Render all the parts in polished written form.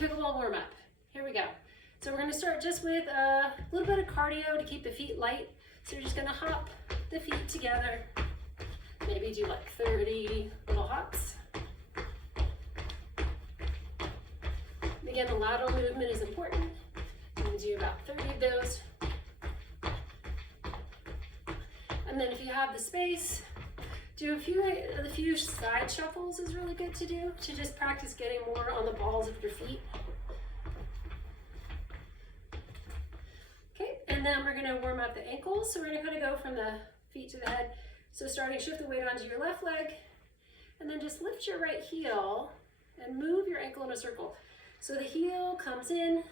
pickleball warm up. Here we go. So we're going to start just with a little bit of cardio to keep the feet light. So you're just going to hop the feet together. Maybe do like 30 little hops. Again, the lateral movement is important. I'm going to do about 30 of those. And then if you have the space, do a few side shuffles is really good to do, to just practice getting more on the balls of your feet. Okay, and then we're gonna warm up the ankles. So we're gonna kind of go from the feet to the head. So starting, shift the weight onto your left leg, and then just lift your right heel and move your ankle in a circle. So the heel comes in,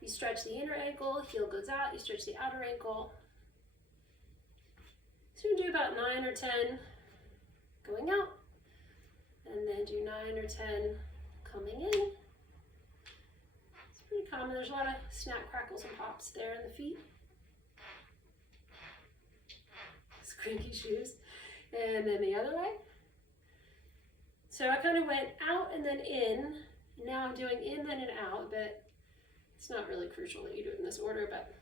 you stretch the inner ankle, heel goes out, you stretch the outer ankle. So you do about 9 or 10 going out, and then do 9 or 10 coming in. It's pretty common. There's a lot of snap, crackles, and pops there in the feet. Squeaky shoes. And then the other way. So I kind of went out and then in. Now I'm doing in, then and out, but it's not really crucial that you do it in this order, but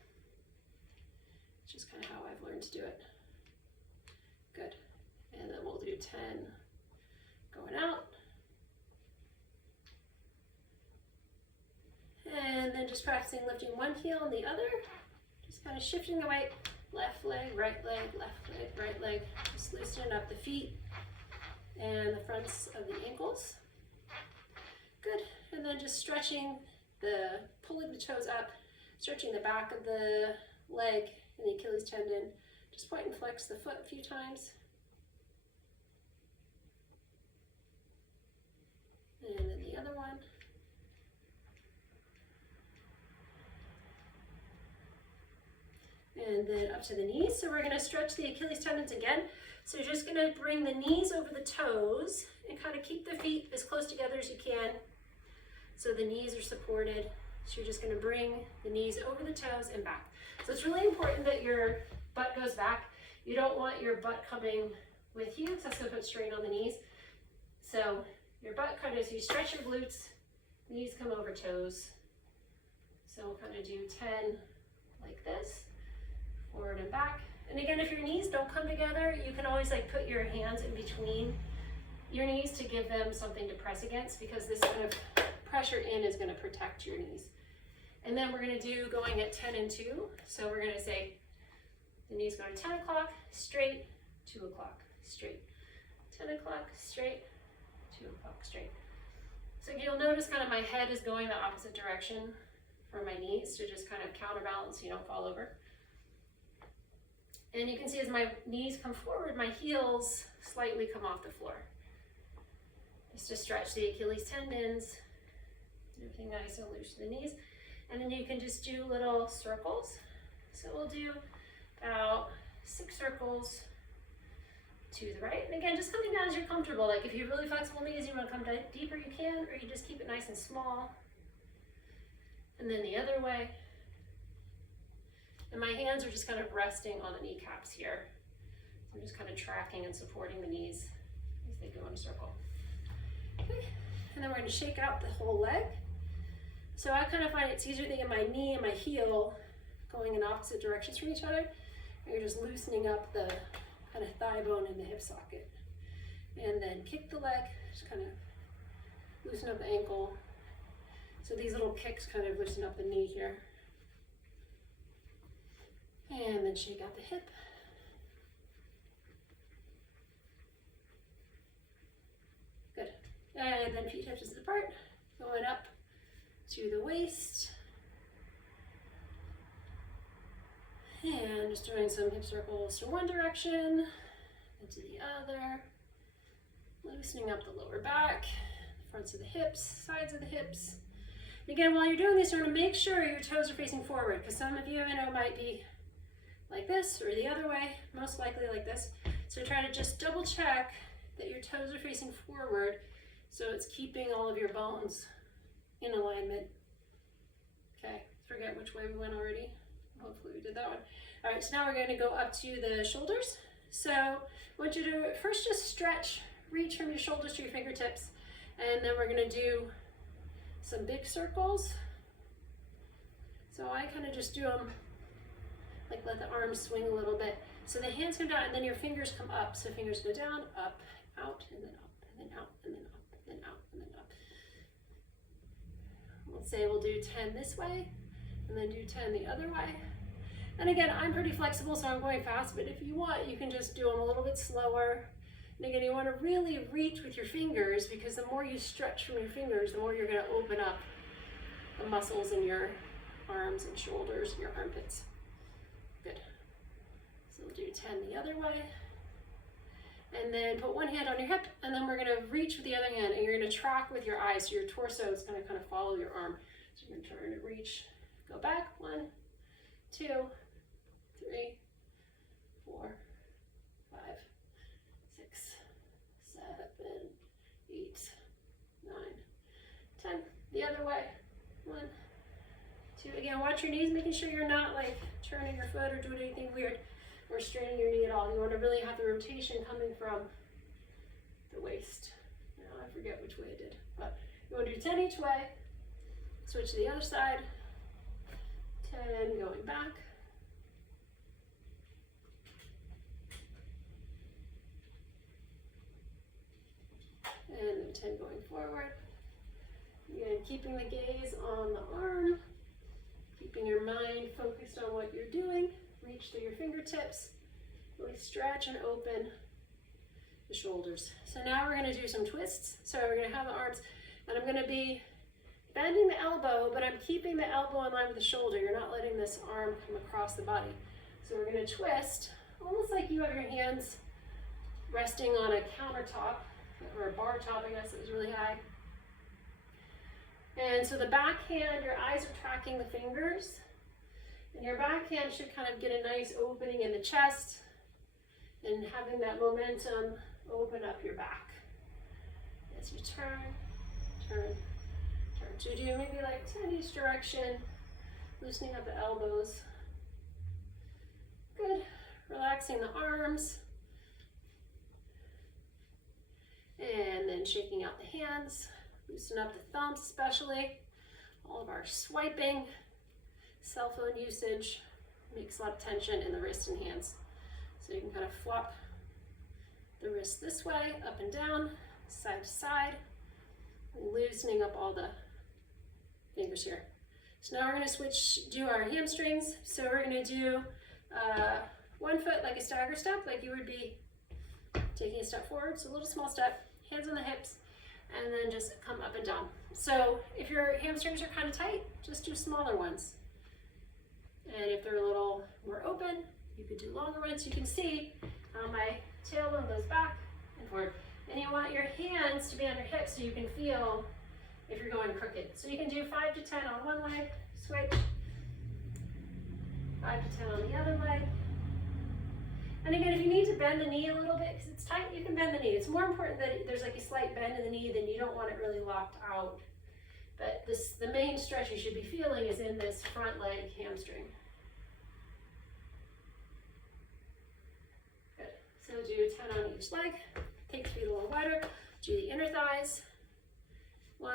it's just kind of how I've learned to do it. Good. And then we'll do 10 going out. And then just practicing lifting one heel and the other. Just kind of shifting the weight. Left leg, right leg, right leg. Just loosening up the feet and the fronts of the ankles. Good. And then just stretching pulling the toes up, stretching the back of the leg and the Achilles tendon. Just point and flex the foot a few times. And then the other one. And then up to the knees. So we're going to stretch the Achilles tendons again. So you're just going to bring the knees over the toes and kind of keep the feet as close together as you can. So the knees are supported. So you're just going to bring the knees over the toes and back. So it's really important that your butt goes back. You don't want your butt coming with you, because that's going to put strain on the knees. So your butt kind of, so you stretch your glutes, knees come over toes. So we'll kind of do 10 like this, forward and back. And again, if your knees don't come together, you can always like put your hands in between your knees to give them something to press against, because this kind of pressure in is going to protect your knees. And then we're going to do going at 10 and 2. So we're going to say the knees go to 10 o'clock, straight, 2 o'clock, straight, 10 o'clock, straight, 2 o'clock, straight. So you'll notice kind of my head is going the opposite direction from my knees to just kind of counterbalance so you don't fall over. And you can see as my knees come forward, my heels slightly come off the floor. Just to stretch the Achilles tendons, everything nice and loose to the knees. And then you can just do little circles. So we'll do about 6 circles to the right. And again, just coming down as you're comfortable. Like if you're really flexible knees, you want to come down deeper, you can, or you just keep it nice and small. And then the other way. And my hands are just kind of resting on the kneecaps here. So I'm just kind of tracking and supporting the knees as they go in a circle. Okay. And then we're going to shake out the whole leg. So I kind of find it's easier to get my knee and my heel going in opposite directions from each other. And you're just loosening up the kind of thigh bone in the hip socket. And then kick the leg, just kind of loosen up the ankle. So these little kicks kind of loosen up the knee here. And then shake out the hip. Good. And then feet touches apart, going up to the waist. And just doing some hip circles to one direction and to the other. Loosening up the lower back, fronts of the hips, sides of the hips. And again, while you're doing this, you're going to make sure your toes are facing forward, because some of you I know might be like this or the other way, most likely like this. So try to just double check that your toes are facing forward, so it's keeping all of your bones in alignment. Okay, forget which way we went already. Hopefully we did that one. All right, so now we're going to go up to the shoulders. So I want you to first just stretch, reach from your shoulders to your fingertips, and then we're going to do some big circles. So I kind of just do them, like let the arms swing a little bit. So the hands come down and then your fingers come up. So fingers go down, up, out, and then up, and then out, and then up, and then out, and then up. Let's say we'll do 10 this way, and then do 10 the other way. And again, I'm pretty flexible, so I'm going fast, but if you want, you can just do them a little bit slower. And again, you want to really reach with your fingers, because the more you stretch from your fingers, the more you're going to open up the muscles in your arms and shoulders and your armpits. Good. So we'll do 10 the other way. And then put one hand on your hip, and then we're going to reach with the other hand, and you're going to track with your eyes, so your torso is going to kind of follow your arm. So you're going to turn to reach, go back, 1, 2, 3, 4, 5, 6, 7, 8, 9, 10. The other way, 1, 2. Again, watch your knees, making sure you're not like turning your foot or doing anything weird or straining your knee at all. You want to really have the rotation coming from the waist. Now I forget which way I did, but you want to do 10 each way. Switch to the other side. 10 going back. And then 10 going forward. Again, keeping the gaze on the arm, keeping your mind focused on what you're doing. Reach through your fingertips, really stretch and open the shoulders. So now we're going to do some twists. So we're going to have the arms, and I'm going to be bending the elbow, but I'm keeping the elbow in line with the shoulder. You're not letting this arm come across the body. So we're going to twist, almost like you have your hands resting on a countertop, or a bar top, I guess it was really high. And so the back hand, your eyes are tracking the fingers, and your back hand should kind of get a nice opening in the chest, and having that momentum open up your back. As you turn, turn, turn. So do maybe like 10 each direction, loosening up the elbows. Good. Relaxing the arms. And then shaking out the hands. Loosen up the thumbs especially. All of our swiping, cell phone usage makes a lot of tension in the wrists and hands. So you can kind of flop the wrist this way, up and down, side to side, loosening up all the fingers here. So now we're going to do our hamstrings. So we're going to do one foot like a stagger step, like you would be taking a step forward. So a little small step, hands on the hips, and then just come up and down. So if your hamstrings are kind of tight, just do smaller ones. And if they're a little more open, you could do longer ones. You can see how my tailbone goes back and forward. And you want your hands to be on your hips so you can feel if you're going crooked. So you can do 5 to 10 on one leg, switch, 5 to 10 on the other leg. And again, if you need to bend the knee a little bit because it's tight, you can bend the knee. It's more important that there's like a slight bend in the knee than you don't want it really locked out. But the main stretch you should be feeling is in this front leg hamstring. Good. So do 10 on each leg. Take the feet a little wider. Do the inner thighs. 1,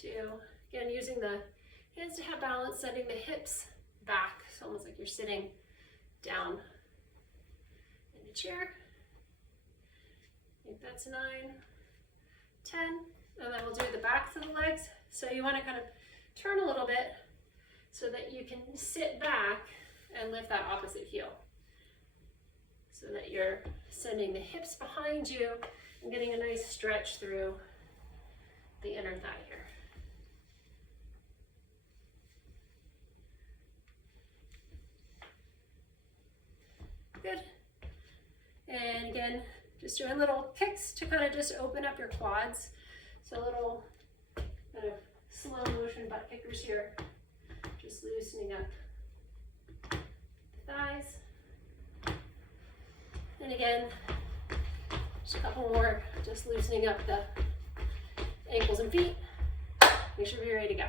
2. Again, using the hands to have balance, sending the hips back. So almost like you're sitting down in a chair. I think that's 9, 10. And then we'll do the backs of the legs. So you want to kind of turn a little bit so that you can sit back and lift that opposite heel. So that you're sending the hips behind you and getting a nice stretch through the inner thigh here. Good. And again, just doing little kicks to kind of just open up your quads. So little kind of slow motion butt kickers here. Just loosening up the thighs. And again, just a couple more, just loosening up the ankles and feet. We should be ready to go.